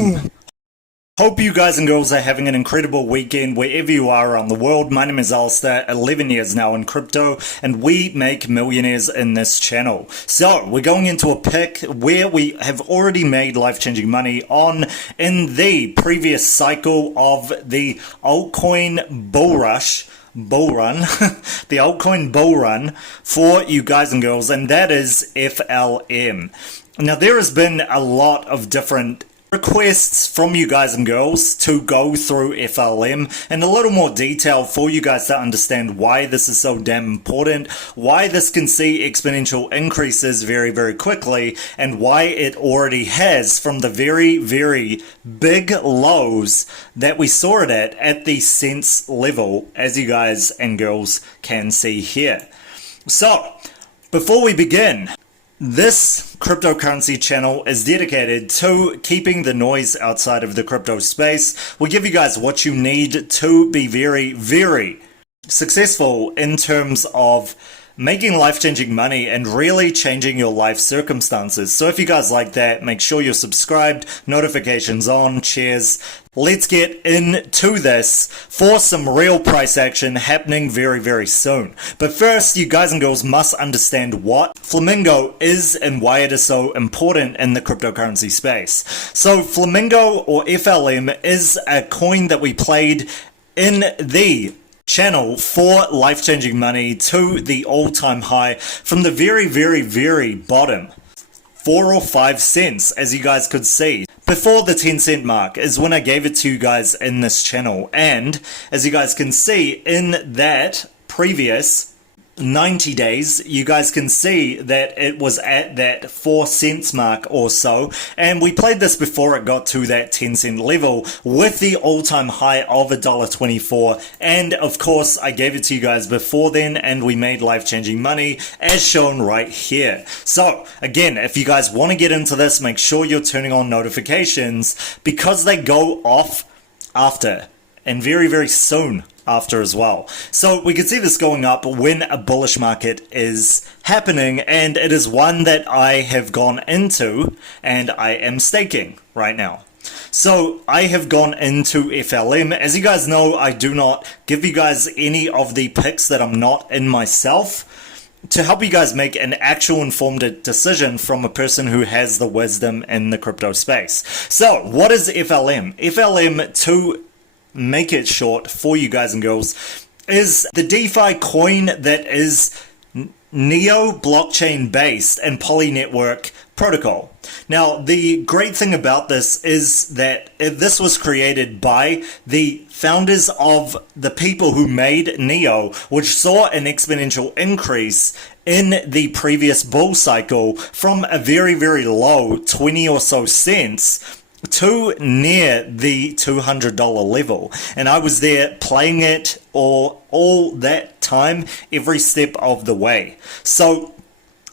Boom! Hope you guys and girls are having an incredible weekend wherever you are around the world. My name is Alistar, 11 years now in crypto, and we make millionaires in this channel. So we're going into a pick where we have already made life-changing money on in the previous cycle of the altcoin bull run, the altcoin bull run for you guys and girls, and that is FLM. Now there has been a lot of different requests from you guys and girls to go through FLM in a little more detail for you guys to understand why this is so damn important, why this can see exponential increases very, very quickly, and why it already has from the very, very big lows that we saw it at the cents level, as you guys and girls can see here. So, before we begin, this cryptocurrency channel is dedicated to keeping the noise outside of the crypto space. We give you guys what you need to be very, very successful in terms of making life-changing money and really changing your life circumstances. So if you guys like that, make sure you're subscribed, notifications on, cheers. Let's get into this for some real price action happening very, very soon. But first, you guys and girls must understand what Flamingo is and why it is so important in the cryptocurrency space. So Flamingo, or FLM, is a coin that we played in the channel for life-changing money to the all-time high from the very, very, very bottom, 4 or 5 cents, as you guys could see. Before the 10-cent mark is when I gave it to you guys in this channel, and as you guys can see in that previous 90 days, you guys can see that it was at that 4 cents mark or so, and we played this before it got to that 10-cent level with the all-time high of $1.24, and of course I gave it to you guys before then, and we made life-changing money as shown right here. So again, if you guys want to get into this, make sure you're turning on notifications because they go off after, and very, very soon after as well. So we can see this going up when a bullish market is happening, and it is one that I have gone into and I am staking right now. So I have gone into FLM. As you guys know, I do not give you guys any of the picks that I'm not in myself, to help you guys make an actual informed decision from a person who has the wisdom in the crypto space. So what is FLM? FLM, to make it short for you guys and girls, is the DeFi coin that is Neo blockchain based and poly network protocol. Now the great thing about this is that this was created by the founders of the people who made Neo, which saw an exponential increase in the previous bull cycle from a very, very low 20 or so cents to near the $200 level, and I was there playing it all that time, every step of the way. So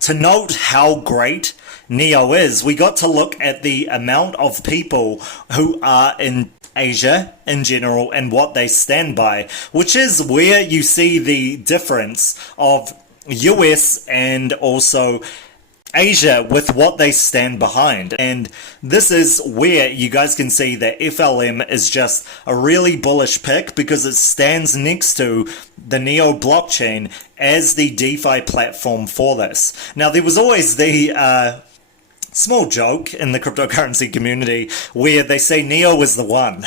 to note how great Neo is, we got to look at the amount of people who are in Asia in general and what they stand by, which is where you see the difference of US and also Asia with what they stand behind. And this is where you guys can see that FLM is just a really bullish pick because it stands next to the Neo blockchain as the DeFi platform for this. Now there was always the small joke in the cryptocurrency community where they say Neo is the one.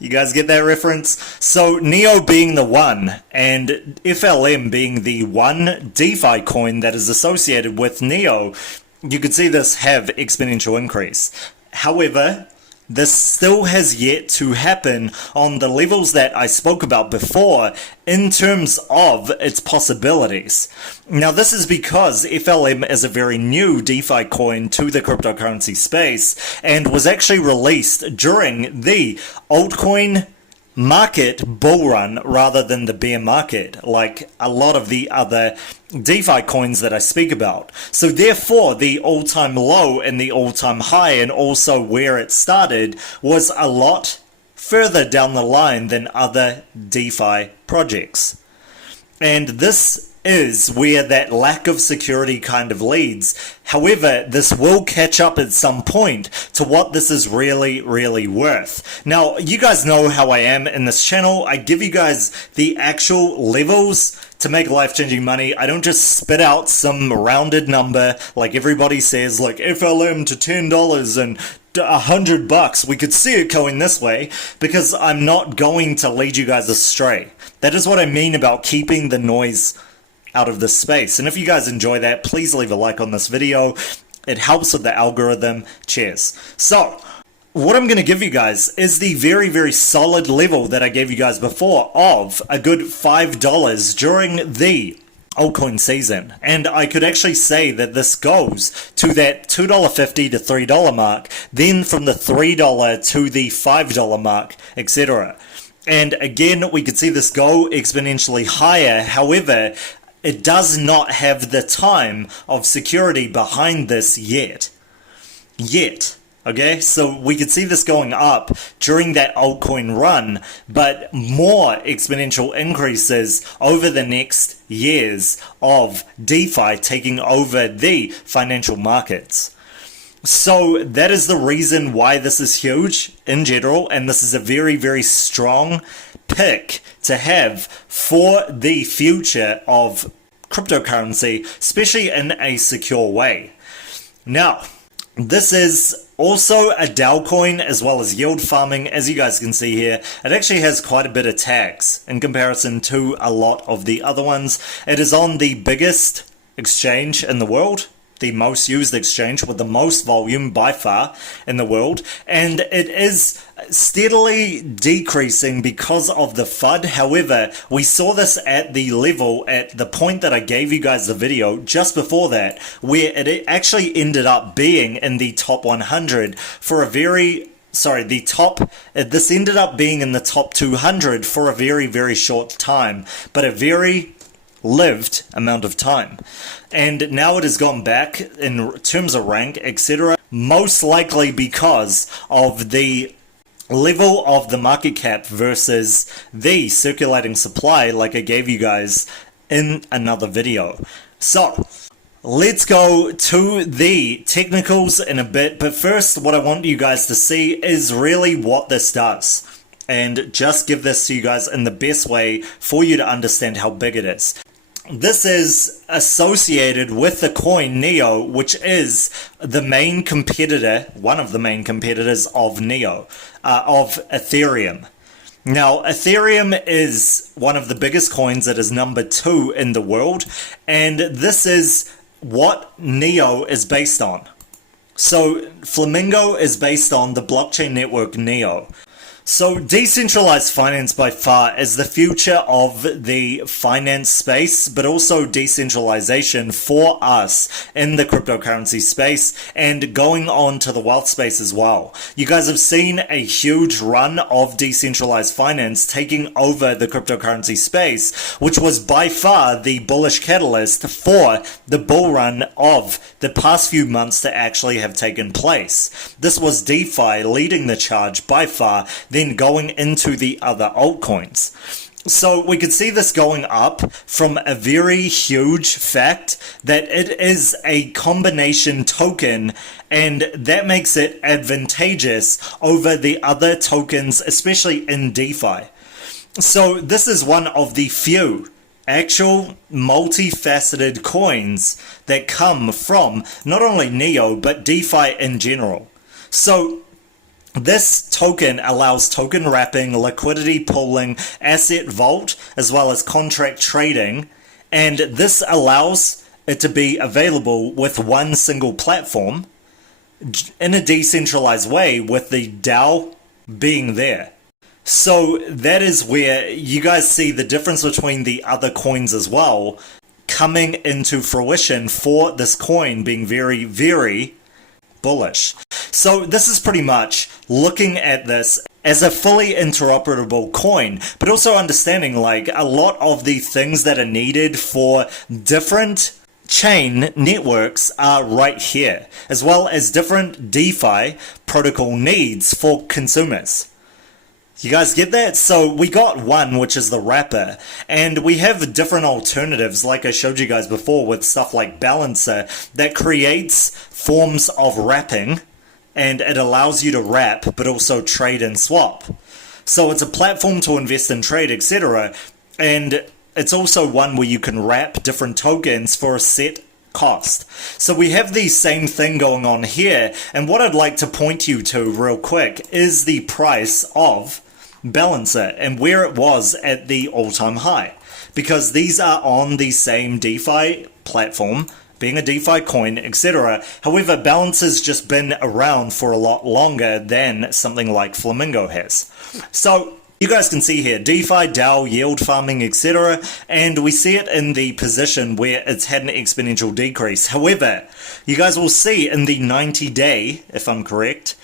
You guys get that reference? So Neo being the one and FLM being the one DeFi coin that is associated with Neo, you could see this have exponential increase. However, this still has yet to happen on the levels that I spoke about before in terms of its possibilities. Now this is because FLM is a very new DeFi coin to the cryptocurrency space and was actually released during the altcoin market bull run rather than the bear market, like a lot of the other DeFi coins that I speak about. So therefore the all-time low and the all-time high, and also where it started, was a lot further down the line than other DeFi projects. And this is where that lack of security kind of leads. However, this will catch up at some point to what this is really, really worth. Now, you guys know how I am in this channel. I give you guys the actual levels to make life-changing money. I don't just spit out some rounded number like everybody says, like FLM to $10 and $100. We could see it going this way, because I'm not going to lead you guys astray. That is what I mean about keeping the noise out of this space. And if you guys enjoy that, please leave a like on this video. It helps with the algorithm. Cheers. So what I'm going to give you guys is the very, very solid level that I gave you guys before of a good $5 during the altcoin season. And I could actually say that this goes to that $2.50 to $3 mark, then from the $3 to the $5 mark, etc. And again, we could see this go exponentially higher. However, it does not have the time of security behind this yet. Okay, so we could see this going up during that altcoin run, but more exponential increases over the next years of DeFi taking over the financial markets. So that is the reason why this is huge in general, and this is a very, very strong pick to have for the future of cryptocurrency, especially in a secure way. Now, this is also a DAO coin as well as yield farming. As you guys can see here, it actually has quite a bit of tax in comparison to a lot of the other ones. It is on the biggest exchange in the world, the most used exchange with the most volume by far in the world, and it is steadily decreasing because of the FUD. However, we saw this at the level, at the point that I gave you guys the video just before that, where it actually ended up being in the top 100 for a very this ended up being in the top 200 for a very, very short time, but a very lived amount of time. And now it has gone back in terms of rank, etc., most likely because of the level of the market cap versus the circulating supply, like I gave you guys in another video. So let's go to the technicals in a bit, but first what I want you guys to see is really what this does, and just give this to you guys in the best way for you to understand how big it is. This is associated with the coin Neo, which is the main competitor, one of the main competitors of of Ethereum. Now, Ethereum is one of the biggest coins. It is number 2 in the world, and this is what Neo is based on. So Flamingo is based on the blockchain network Neo. So decentralized finance by far is the future of the finance space, but also decentralization for us in the cryptocurrency space and going on to the wealth space as well. You guys have seen a huge run of decentralized finance taking over the cryptocurrency space, which was by far the bullish catalyst for the bull run of the past few months to actually have taken place. This was DeFi leading the charge by far, then going into the other altcoins. So we could see this going up from a very huge fact that it is a combination token, and that makes it advantageous over the other tokens, especially in DeFi. So this is one of the few actual multifaceted coins that come from not only Neo but DeFi in general. So this token allows token wrapping, liquidity pooling, asset vault, as well as contract trading, and this allows it to be available with one single platform in a decentralized way, with the DAO being there. So that is where you guys see the difference between the other coins as well coming into fruition for this coin being very, very bullish. So this is pretty much looking at this as a fully interoperable coin, but also understanding like a lot of the things that are needed for different chain networks are right here, as well as different DeFi protocol needs for consumers. You guys get that? So we got one, which is the wrapper, and we have different alternatives like I showed you guys before with stuff like Balancer that creates forms of wrapping, and it allows you to wrap but also trade and swap. So it's a platform to invest and trade, etc. And it's also one where you can wrap different tokens for a set cost. So we have the same thing going on here, and what I'd like to point you to real quick is the price of Balancer and where it was at the all-time high, because these are on the same DeFi platform, being a DeFi coin, etc. However, Balancer's just been around for a lot longer than something like Flamingo has. So you guys can see here, DeFi, DAO, yield farming, etc. And we see it in the position where it's had an exponential decrease. However, you guys will see in the 90-day, if I'm correct,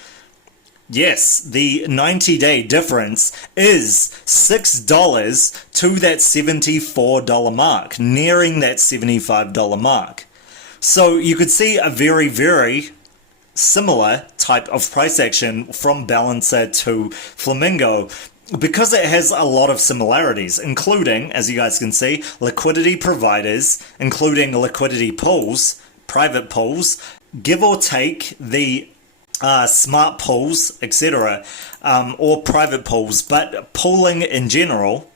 yes, the 90-day difference is $6 to that $74 mark, nearing that $75 mark. So you could see a very, very similar type of price action from Balancer to Flamingo, because it has a lot of similarities, including, as you guys can see, liquidity providers, including liquidity pools, private pools, give or take the smart pools, etc., or private pools, but pooling in general,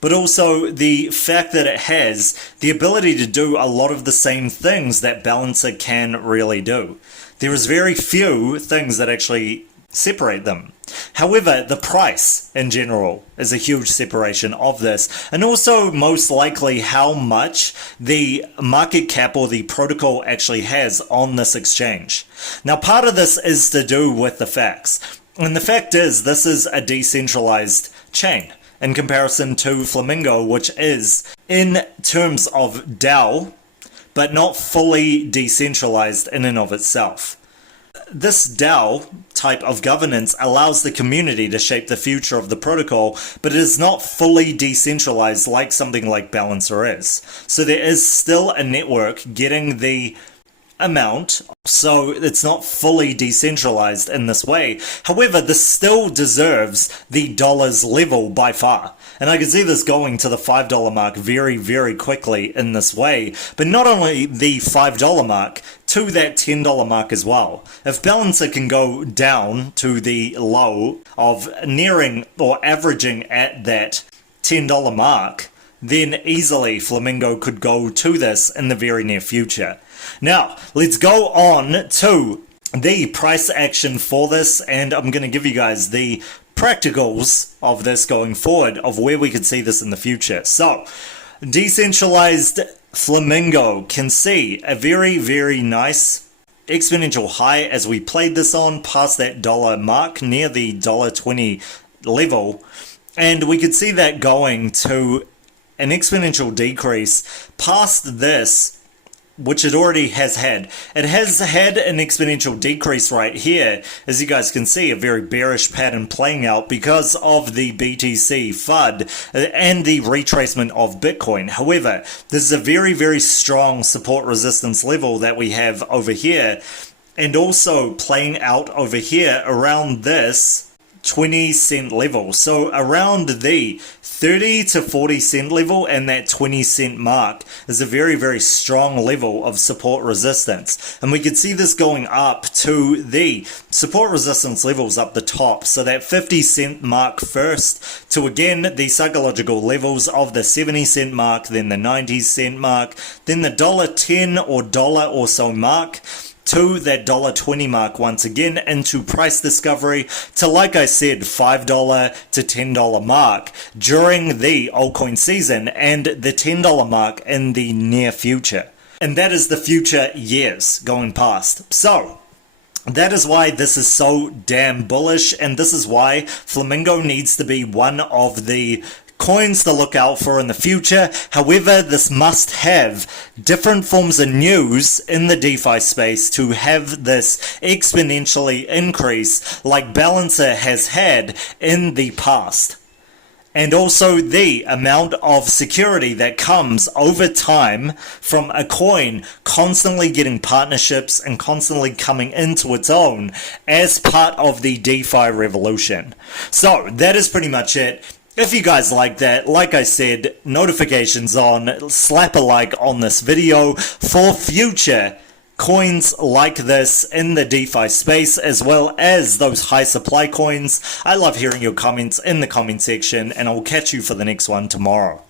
but also the fact that it has the ability to do a lot of the same things that Balancer can really do. There is very few things that actually separate them. However, the price in general is a huge separation of this, and also most likely how much the market cap or the protocol actually has on this exchange. Now, part of this is to do with the facts, and the fact is this is a decentralized chain in comparison to Flamingo, which is in terms of DAO, but not fully decentralized in and of itself. This DAO type of governance allows the community to shape the future of the protocol, but it is not fully decentralized like something like Balancer is. So there is still a network getting the amount, so it's not fully decentralized in this way. However, this still deserves the dollars level by far. And I can see this going to the $5 mark very, very quickly in this way. But not only the $5 mark, to that $10 mark as well. If Balancer can go down to the low of nearing or averaging at that $10 mark, then easily Flamingo could go to this in the very near future. Now, let's go on to the price action for this, and I'm going to give you guys the practicals of this going forward, of where we could see this in the future. So, decentralized Flamingo can see a very, very nice exponential high as we played this on past that dollar mark, near the $1.20 level, and we could see that going to an exponential decrease past this, which it already has had. It has had an exponential decrease right here, as you guys can see, a very bearish pattern playing out because of the BTC FUD and the retracement of Bitcoin. However, this is a very, very strong support resistance level that we have over here, and also playing out over here around this 20-cent level. So around the 30 to 40 cent level and that 20-cent mark is a very, very strong level of support resistance. And we could see this going up to the support resistance levels up the top. So that 50-cent mark first to, again, the psychological levels of the 70-cent mark, then the 90-cent mark, then the $1.10 or dollar or so mark, to that $1.20 mark once again, into price discovery to, like I said, $5 to $10 mark during the altcoin season, and the $10 mark in the near future. And that is the future years going past. So that is why this is so damn bullish, and this is why Flamingo needs to be one of the coins to look out for in the future. However, this must have different forms of news in the DeFi space to have this exponentially increase like Balancer has had in the past. and also the amount of security that comes over time from a coin constantly getting partnerships and constantly coming into its own as part of the DeFi revolution. So that is pretty much it. If you guys like that, like I said, notifications on, slap a like on this video for future coins like this in the DeFi space, as well as those high supply coins. I love hearing your comments in the comment section, and I'll catch you for the next one tomorrow.